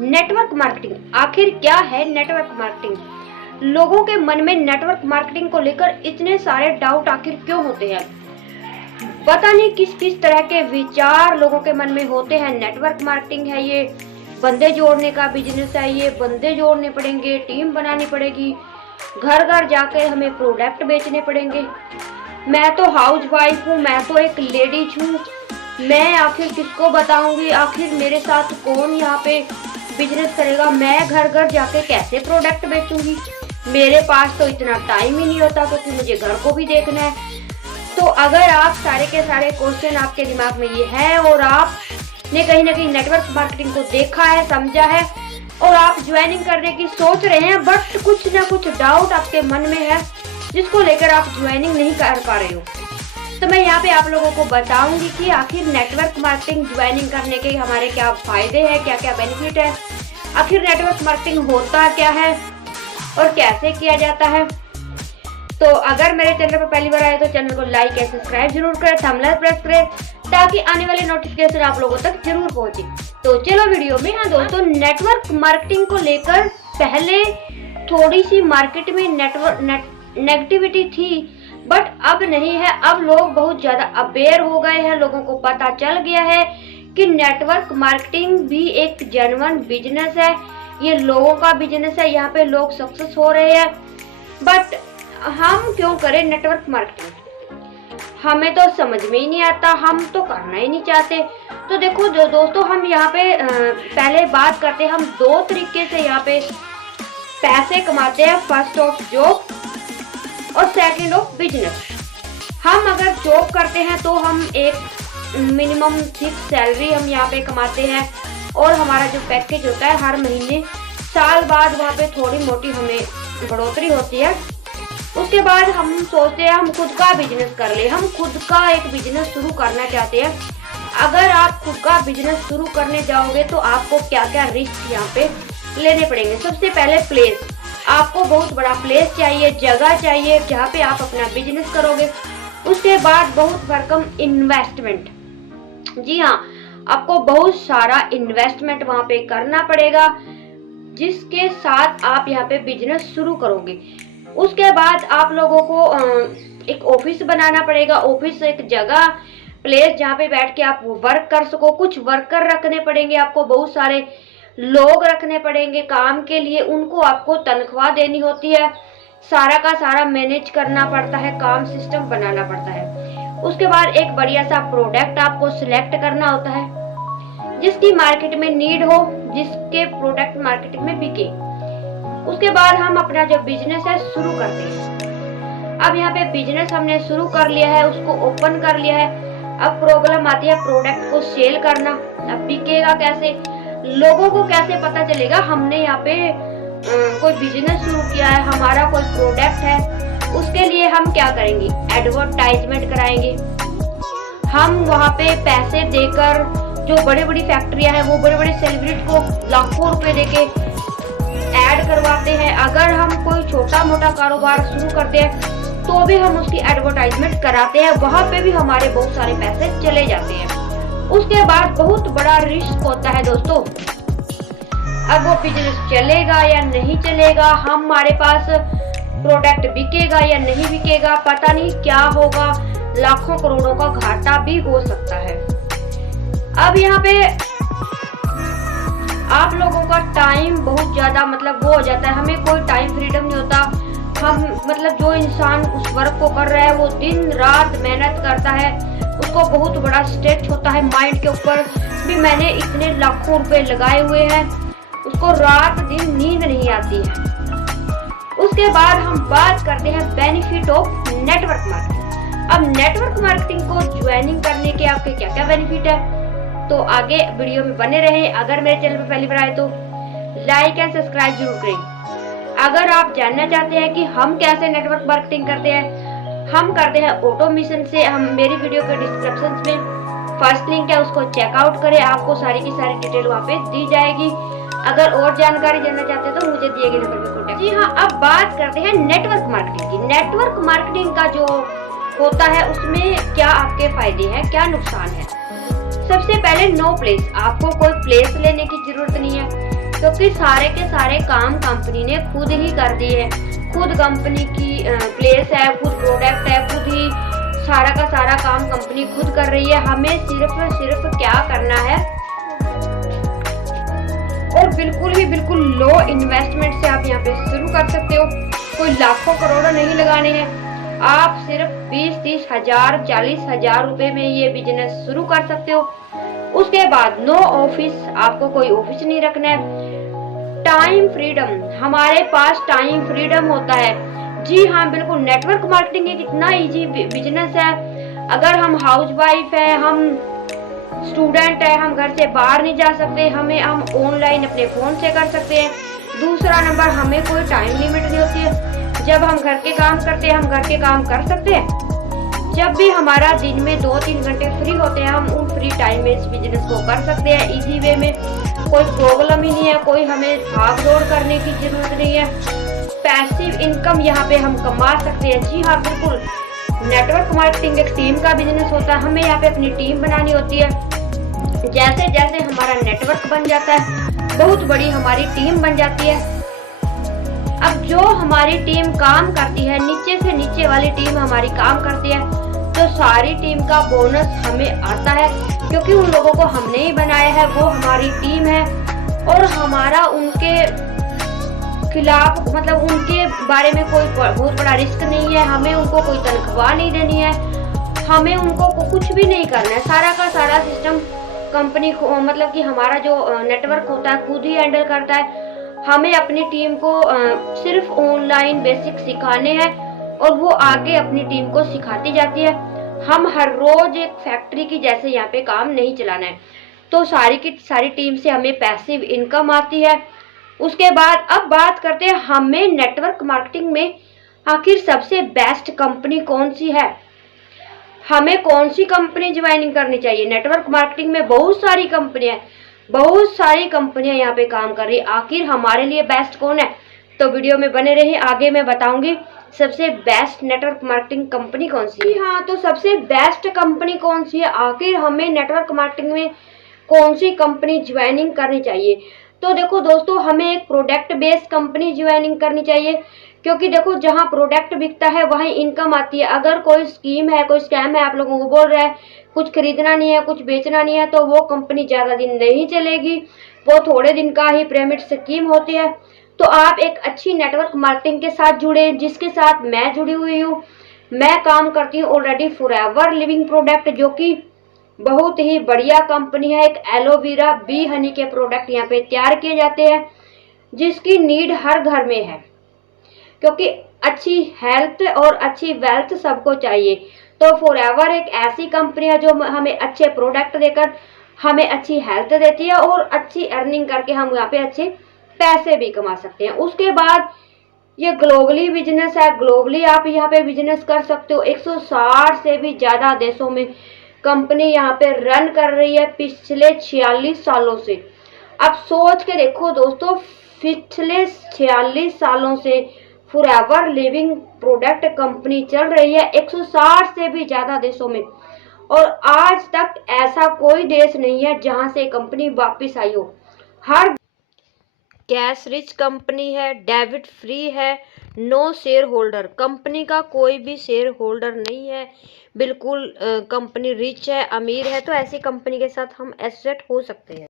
Network marketing आखिर क्या है? नेटवर्क मार्केटिंग, लोगों के मन में नेटवर्क मार्केटिंग को लेकर इतने सारे डाउट आखिर क्यों होते हैं? पता नहीं किस किस तरह के विचार लोगों के मन में होते हैं। नेटवर्क मार्केटिंग है ये बंदे जोड़ने का बिजनेस है, ये बंदे जोड़ने पड़ेंगे, टीम बनानी पड़ेगी, घर घर जाकर हमें प्रोडक्ट बेचने पड़ेंगे। मैं तो हाउस वाइफ हूँ, मैं तो एक लेडीज हूँ, मैं आखिर किसको बताऊंगी? आखिर मेरे साथ कौन यहाँ पे बिजनेस करेगा? मैं घर घर जाके कैसे प्रोडक्ट बेचूंगी? मेरे पास तो इतना टाइम ही नहीं होता क्योंकि मुझे घर को भी देखना है। तो अगर आप सारे के सारे क्वेश्चन आपके दिमाग में ये है और आपने कहीं ना कहीं नेटवर्क मार्केटिंग को देखा है, समझा है और आप ज्वाइनिंग करने की सोच रहे हैं, बट कुछ ना कुछ डाउट आपके मन में है जिसको लेकर आप ज्वाइनिंग नहीं कर पा रहे हो, तो मैं यहाँ पे आप लोगों को बताऊंगी कि आखिर नेटवर्क मार्केटिंग ज्वाइनिंग करने के हमारे क्या फायदे हैं, क्या क्या बेनिफिट है, आखिर नेटवर्क मार्केटिंग होता क्या है और कैसे किया जाता है। तो अगर मेरे चैनल पर पहली बार आए तो चैनल को लाइक या सब्सक्राइब जरूर करें, थंबनेल प्रेस करें ताकि आने वाले नोटिफिकेशन आप लोगों तक जरूर पहुंचे। तो चलो वीडियो में। हाँ दोस्तों, नेटवर्क मार्केटिंग को लेकर पहले थोड़ी सी मार्केट में नेगेटिविटी थी, बट अब नहीं है। अब लोग बहुत ज्यादा अवेयर हो गए हैं, लोगों को पता चल गया है कि नेटवर्क मार्केटिंग भी एक जेन्युइन बिजनेस है, ये लोगों का बिजनेस है, यहाँ पे लोग सक्सेस हो रहे हैं। बट हम क्यों करें नेटवर्क मार्केटिंग? हमें तो समझ में ही नहीं आता, हम तो करना ही नहीं चाहते। तो देखो दोस्तों, हम यहाँ पे पहले बात करते हैं, हम दो तरीके से यहाँ पे पैसे कमाते हैं। फर्स्ट ऑफ जॉब और सेकंड ऑफ बिजनेस। हम अगर जॉब करते हैं तो हम एक मिनिमम फिक्स सैलरी हम यहाँ पे कमाते हैं और हमारा जो पैकेज होता है हर महीने, साल बाद वहाँ पे थोड़ी मोटी हमें बढ़ोतरी होती है। उसके बाद हम सोचते हैं हम खुद का बिजनेस कर ले, हम खुद का एक बिजनेस शुरू करना चाहते हैं। अगर आप खुद का बिजनेस शुरू करने जाओगे तो आपको क्या क्या रिस्क यहाँ पे लेने पड़ेंगे। सबसे पहले प्लेस, आपको बहुत बड़ा प्लेस चाहिए, जगह चाहिए जहाँ पे आप अपना बिजनेस करोगे। उसके बाद बहुत भरकम इन्वेस्टमेंट, जी हाँ, आपको बहुत सारा इन्वेस्टमेंट वहाँ पे करना पड़ेगा जिसके साथ आप यहाँ पे बिजनेस शुरू करोगे। उसके बाद आप लोगों को एक ऑफिस बनाना पड़ेगा, ऑफिस एक जगह प्लेस जहाँ पे बैठ के आप वर्क कर सको। कुछ वर्कर रखने पड़ेंगे, आपको बहुत सारे लोग रखने पड़ेंगे काम के लिए, उनको आपको तनख्वाह देनी होती है, सारा का सारा मैनेज करना पड़ता है, काम सिस्टम बनाना पड़ता है। उसके बाद एक बढ़िया सा प्रोडक्ट आपको सिलेक्ट करना होता है जिसकी मार्केट में नीड हो, जिसके प्रोडक्ट मार्केट में बिके। उसके बाद हम अपना जो बिजनेस है शुरू करते हैं। अब यहाँ पे बिजनेस हमने शुरू कर लिया है, उसको ओपन कर लिया है। अब प्रॉब्लम आती है प्रोडक्ट को सेल करना। अब बिकेगा कैसे, लोगों को कैसे पता चलेगा हमने यहाँ पे कोई बिजनेस शुरू किया है, हमारा कोई प्रोडक्ट है। उसके लिए हम क्या करेंगे, एडवर्टाइजमेंट कराएंगे। हम वहाँ पे पैसे देकर, जो बड़ी बड़ी फैक्ट्रियां हैं वो बड़े बड़े सेलिब्रिटी को लाखों रुपए देके ऐड करवाते हैं। अगर हम कोई छोटा मोटा कारोबार शुरू करते हैं तो भी हम उसकी एडवर्टाइजमेंट कराते हैं, वहाँ पे भी हमारे बहुत सारे पैसे चले जाते हैं। उसके बाद बहुत बड़ा रिस्क होता है दोस्तों, अब वो बिजनेस चलेगा या नहीं चलेगा, हमारे पास प्रोडक्ट बिकेगा या नहीं बिकेगा, पता नहीं क्या होगा, लाखों करोड़ों का घाटा भी हो सकता है। अब यहाँ पे आप लोगों का टाइम बहुत ज्यादा वो हो जाता है, हमें कोई टाइम फ्रीडम नहीं होता। हम जो इंसान उस वर्क को कर रहा है वो दिन रात मेहनत करता है, उसको बहुत बड़ा स्ट्रेच होता है माइंड के ऊपर भी, मैंने इतने लाखों रुपए लगाए हुए हैं, उसको रात दिन नींद नहीं आती है। उसके बाद हम बात करते हैं बेनिफिट ऑफ नेटवर्क मार्केटिंग। अब नेटवर्क मार्केटिंग को ज्वाइनिंग करने के आपके क्या क्या बेनिफिट है, तो आगे वीडियो में बने रहे। अगर मेरे चैनल पर पहली बार आए तो लाइक एंड सब्सक्राइब जरूर करें। अगर आप जानना चाहते हैं कि हम कैसे नेटवर्क मार्केटिंग करते हैं, हम करते हैं ऑटोमेशन से। हम मेरी वीडियो के डिस्क्रिप्शन में फर्स्ट लिंक है, उसको चेकआउट करें, आपको सारी की सारी डिटेल वहाँ पे दी जाएगी। अगर और जानकारी जानना चाहते हैं तो मुझे दिए गए नंबर पे कॉन्टेक्ट। जी हाँ, अब बात करते हैं नेटवर्क मार्केटिंग की। नेटवर्क मार्केटिंग का जो होता है उसमें क्या आपके फायदे हैं, क्या नुकसान है। सबसे पहले नो प्लेस, आपको कोई प्लेस लेने की जरूरत नहीं है। क्योंकि सारे के सारे काम कंपनी ने खुद ही कर दिए है। खुद कंपनी की प्लेस है, खुद प्रोडक्ट है, खुद ही सारा का सारा काम कंपनी खुद कर रही है। हमें सिर्फ क्या करना है, और बिल्कुल लो इन्वेस्टमेंट से आप यहाँ पे शुरू कर सकते हो। कोई लाखों करोड़ों नहीं लगाने हैं, आप सिर्फ 20-30 हजार 40 हजार रुपए में ये बिजनेस शुरू कर सकते हो। उसके बाद नो ऑफिस, आपको कोई ऑफिस नहीं रखना है। टाइम फ्रीडम, हमारे पास टाइम फ्रीडम होता है। जी हाँ, बिल्कुल। नेटवर्क मार्केटिंग एक इतना इजी बिजनेस है। अगर हम हाउस वाइफ है, हम स्टूडेंट है, हम घर से बाहर नहीं जा सकते, हम ऑनलाइन अपने फोन से कर सकते हैं। दूसरा नंबर, हमें कोई टाइम लिमिट नहीं होती है। जब हम घर के काम करते हैं, हम घर के काम कर सकते हैं। जब भी हमारा दिन में 2-3 घंटे फ्री होते हैं, हम उन फ्री टाइम में इस बिजनेस को कर सकते हैं इजी वे में। कोई प्रॉब्लम ही नहीं है, कोई हमें भाग दौड़ करने की जरूरत नहीं है। पैसिव इनकम यहाँ पे हम कमा सकते हैं। जी हाँ, बिल्कुल। नेटवर्क मार्केटिंग एक टीम का बिजनेस होता है। हमें यहाँ पे अपनी टीम बनानी होती है। जैसे जैसे हमारा नेटवर्क बन जाता है, बहुत बड़ी हमारी टीम बन जाती है। अब जो हमारी टीम काम करती है, नीचे से नीचे वाली टीम हमारी काम करती है, तो सारी टीम का बोनस हमें आता है, क्योंकि उन लोगों को हमने ही बनाया है, वो हमारी टीम है। और हमारा उनके खिलाफ, मतलब उनके बारे में कोई बहुत बड़ा रिस्क नहीं है। हमें उनको कोई तनख्वाह नहीं देनी है, हमें उनको कुछ भी नहीं करना है। सारा का सारा सिस्टम कंपनी को, मतलब कि हमारा जो नेटवर्क होता है, खुद ही हैंडल करता है। हमें अपनी टीम को सिर्फ ऑनलाइन बेसिक सिखाने हैं, और वो आगे अपनी टीम को सिखाती जाती है। हम हर रोज एक फैक्ट्री की जैसे यहाँ पे काम नहीं चलाना है। तो सारी की सारी टीम से हमें पैसिव इनकम आती है। उसके बाद अब बात करते हैं, हमें नेटवर्क मार्केटिंग में आखिर सबसे बेस्ट कंपनी कौन सी है, हमें कौन सी कंपनी ज्वाइनिंग करनी चाहिए। नेटवर्क मार्केटिंग में बहुत सारी कंपनियां यहाँ पे काम कर रही है। आखिर हमारे लिए बेस्ट कौन है, तो वीडियो में बने रहिए, आगे मैं बताऊंगी सबसे बेस्ट नेटवर्क मार्केटिंग कंपनी कौन सी है। हाँ, तो सबसे बेस्ट कंपनी कौन सी है, आखिर हमें नेटवर्क मार्केटिंग में कौन सी कंपनी ज्वाइनिंग करनी चाहिए। तो देखो दोस्तों, हमें एक प्रोडक्ट बेस्ड कंपनी ज्वाइनिंग करनी चाहिए, क्योंकि देखो जहाँ प्रोडक्ट बिकता है वहीं इनकम आती है। अगर कोई स्कीम है, कोई स्कैम है, आप लोगों को बोल रहा है कुछ खरीदना नहीं है, कुछ बेचना नहीं है, तो वो कंपनी ज्यादा दिन नहीं चलेगी, वो थोड़े दिन का ही पिरामिड स्कीम होती है। तो आप एक अच्छी नेटवर्क मार्केटिंग के साथ जुड़े, जिसके साथ मैं जुड़ी हुई हूँ। मैं काम करती हूँ ऑलरेडी फॉरएवर लिविंग प्रोडक्ट, जो कि बहुत ही बढ़िया कंपनी है। एक एलोवेरा बी हनी के प्रोडक्ट यहाँ पे तैयार किए जाते हैं, जिसकी नीड हर घर में है, क्योंकि अच्छी हेल्थ और अच्छी वेल्थ सबको चाहिए। तो फॉरएवर एक ऐसी कंपनी है जो हमें अच्छे प्रोडक्ट देकर हमें अच्छी हेल्थ देती है, और अच्छी अर्निंग करके हम यहाँ पे अच्छे पैसे भी कमा सकते हैं। उसके बाद ये ग्लोबली बिजनेस है, ग्लोबली आप यहाँ पे बिजनेस कर सकते हो। 160 से भी ज्यादा देशों में कंपनी यहाँ पे रन कर रही है पिछले 46 सालों से। अब सोच के देखो दोस्तों, पिछले 46 सालों से फॉरएवर लिविंग प्रोडक्ट कंपनी चल रही है 160 से भी ज्यादा देशों में, और आज तक ऐसा कोई देश नहीं है जहां से कंपनी वापस आई हो। हर कैश रिच कंपनी है, डेबिट फ्री है, नो शेयर होल्डर, कंपनी का कोई भी शेयर होल्डर नहीं है, बिल्कुल कंपनी रिच है, अमीर है। तो ऐसी कंपनी के साथ हम एसोसिएट हो सकते हैं।